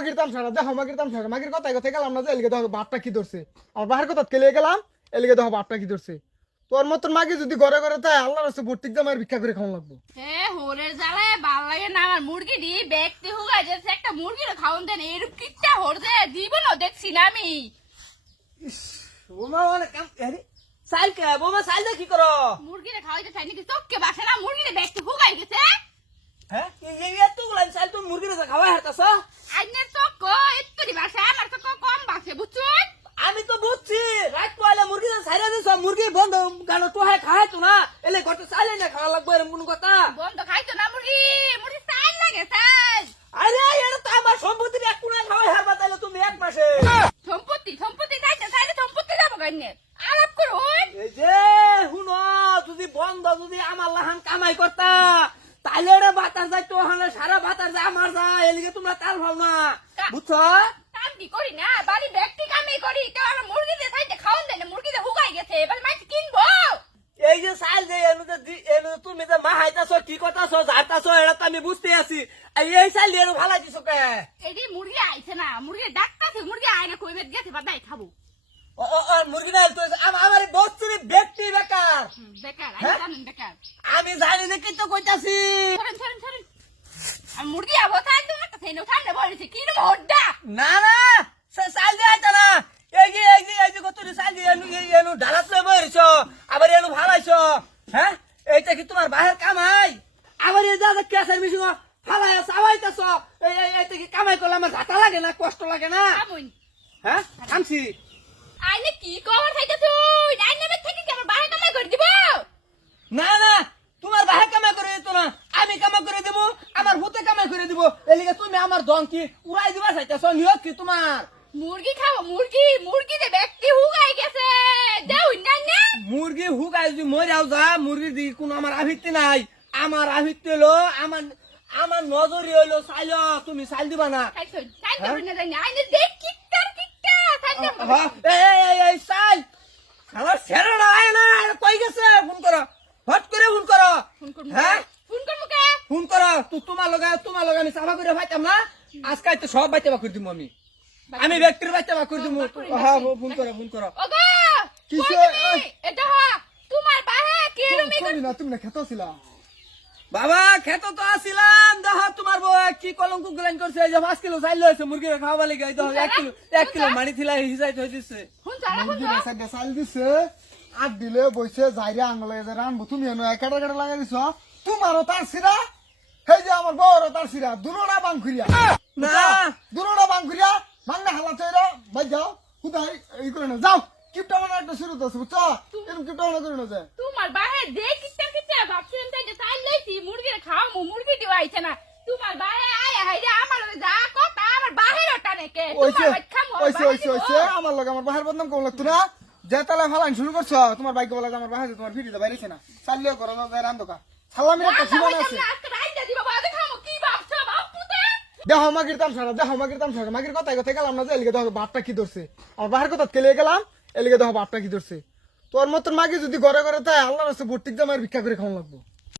মাগির তাম ছাড়া দেখো মাগির তাম ছাড়া। মাগির কথায় কথায় গেলাম না যে এলিগে দেখো বাপটা কি ধরছে। আর বাহার কথা কেলে গেলাম এলিগে দেখো বাপটা কি ধরছে। তোর মতন মাগি যদি ঘরে ঘরে তাই আল্লাহর রাস্তা ভর্তিক জামাই ভিক্ষা করে খাওয়া লাগবো। এ হোরের জ্বালায় ভালো লাগে না আমার মুরগি দি ব্যক্তি হুগাই যে একটা মুরগির খাওন দেন এরূপ কিটটা হর যে দিব না দেখছি না আমি। বোমা অনেক কাম আরে সাইল কে? বোমা সাইল কি করো? মুরগিরে খাওয়াইতে চাই নাকি চোখকে বাসে না মুরগিরে ব্যক্তি হুগাই গেছে। হ্যাঁ এই এই এতগুলা সাইল তুমি মুরগির খাওয়াই হারতাছ আইনের চোখ একটু বাসে আমার চোখ কম বাসে বুঝছুন আমি তো বুঝছি রাত পয়লা মুরগি সাইরা দিছ মুরগি বন্ধ। গানো তো হয় খায় তো না? এলে গট চাইলে না খাওয়া লাগবে এরকম কোনো কথা? বন্ধ খাইতো না মুরগি? মুরগি চাই লাগে চাই আরে এটা তো আমার সম্পত্তির এক কোণায় খাওয়াই হারবা তাইলে তুমি এক মাসে। সম্পত্তি সম্পত্তি চাইতে চাইলে সম্পত্তি যাব গাইনে আলাপ করুন এই যে শুনো যদি বন্ধ যদি আমার লাহান কামাই করতা তাইলে বাতাস যায় তো সারা বাতাস যায় আমার যায় এলিগে তোমরা তার ভাব না বুঝছ? কাম কি করি না বাড়ি ব্যক্তি কামই করি তো আমার মুরগিতে চাইতে খাওন দেন মুরগিতে হুগাই গেছে এবার মাইতে কিনবো এই যে সাল যে এনু যে দি- এনু তুমি যে মা হাইতাছো কি কথাছো ঝাড়তাছো এটা তো আমি বুঝতে আছি। এই সাল দিয়ে ভালো দিছো কে? এটি মুরগি আইছে না মুরগি ডাক্তারছে মুরগি আয়না কইবে গেছে বা দাই খাব। ও ও মুরগি না তো আম- আমার বস্তুরি ব্যক্তি বেকার বেকার আমি? জানেন বেকার আমি জানি না কি তো কইতাছি। সরেন সরেন সরেন আর মুরগি আবো তাই তো একটা সেই সামনে বলেছে কি রে মোড্ডা না না সে সাল দিয়ে আইতা না। এই যে এই যে এই যে কত সাল দিয়ে এনু এনু ঢালাত লই বইছো আবার এনু ভালাইছো হ্যাঁ এইটা কি তোমার বাহের কামাই আবার এই যা কেসের মিশিং ফালাই সাবাইতাছ এই এই এইটা কি কামাই করলে আমার ঝাঁটা লাগে না কষ্ট লাগে না? হ্যাঁ থামছি আইনে কি কভার খাইতে তুই আইনে বে থেকে কি আমার বাহে কামাই করে দিব? না না তোমার বাহে কামাই করে দিত না। আমি কামাই করে দেবো আমার ভূতে কামাই করে দিব। এলিগে তুমি আমার দন কি উড়াই দিবা চাইতেছ নিয়ত কি তোমার? মুরগি খাব মুরগি মুরগি যে ব্যক্তি হুগাই গেছে। দেউ না না। মুরগি হুকাই যদি মরিয়াও যা মুরগির দিকে কোনো আমার আভিত্তি নাই আমার আভিত্তি হলো আমার আমার নজরি হইল চাইল তুমি চাইল দিবা না। না আমার আয় কই গেছে? ফোন করো। হট করে ফোন করো। ফোন হ্যাঁ? ফোন করমু কে? ফোন করো। তো তোমার লগে তোমার লগে আমি চাফা করে ভাইতাম না? আজকে তো সব বাইতে বা করে দিব আমি। আমি ব্যক্তির বাইতে বা করে দিব হ্যাঁ ফোন করো ফোন করো। তুমি? এটা তুমি না তুমি না খেতে ছিল বাবা খেত তো আসিলাম। দেখো তোমার বউ কি কলঙ্ক গুলান করছে এই যে পাঁচ কিলো চাইল হয়েছে মুরগির খাওয়া লেগে এই দেখো এক কিলো এক কিলো মানি থিলা হিসাই থই চালা ফোন বেসাল দিছে আর দিলে বইছে যাইরে আঙ্গলে যে রানবো তুমি এনো একাটা কাটা লাগাই দিছ তোমারও তার সিরা সেই যে আমার বউরও তার সিরা দুনোটা বাংখুরিয়া না। দুনোটা বাংখুরিয়া ভাঙ্গা হালা চৈরা বাই যাও খুদাই এই করে না যাও। কিপটা মানে একটা শুরু তো বুঝছ? এরকম কিপটা মানে করে না যায় তোমার বাহে দে কিট্টা কিট্টা ভাবছিলাম তাই যে চাইল লইছি মুরগি খাও মু মুরগি দিও আইছে না। তোমার বাহে আয় হাই রে আমার যা কথা আমার বাহের ওটা নাকি? ওইছে ওইছে ওইছে ওইছে আমার লগে আমার বাহার বদনাম কোন লাগতো না। যে তালে ফালান শুরু করছ তোমার বাইক বলা আমার তোমার বাইরেছে না। চালিয়ে করো না যায় রান্ধকা সালামি একটা সীমানা আছে। দেখো মাগির ছাড়া দেখো মাগির দাম ছাড়া। মাগির কথায় গেলাম না যে এলিগে দেখো বাপটা কি ধরছে? আমার বাহার কথা কেলে গেলাম এলিগে দেখো বাপটা কি ধরছে? তোর মতন মাগি যদি ঘরে ঘরে তাই আল্লাহ রাস্তা ভর্তিক জামাই ভিক্ষা করে খাওয়া লাগবো